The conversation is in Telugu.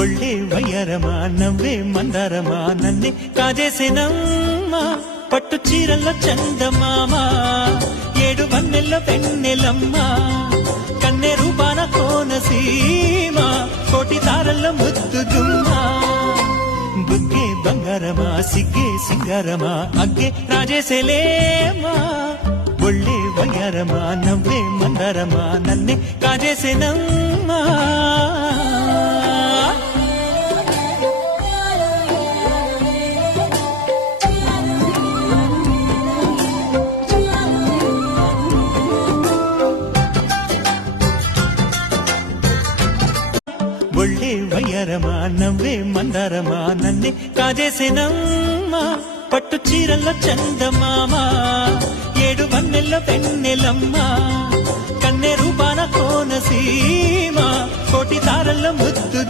ఒళ్ళే వయ్యారమా నవ్వే మందారమా నన్నే కాజేసేనమ్మా పట్టు చీరల్లో చందమామ ఏడు వన్నెల్లో పెన్నెలమ్మా కన్నె రూపాన కోనసీమ కోటి తారల్లో ముద్దుగుమ్మా బుగ్గే బంగారమా సిగ్గే సింగారమా అగ్గే రాజేసేలేమా ఒళ్ళే వయ్యారమా నవ్వే మందారమా నన్నే కాజేసేనమ్మా ఒళ్ళే వయ్యారమా నవ్వే మందారమా నన్నే కాజేసేనమ్మా పట్టు చీరల్లో చందమామ ఏడు వన్నెల్లో పెన్నెలమ్మా కన్నె రూపాన కోనసీమ కోటి తారల్లో ముద్దు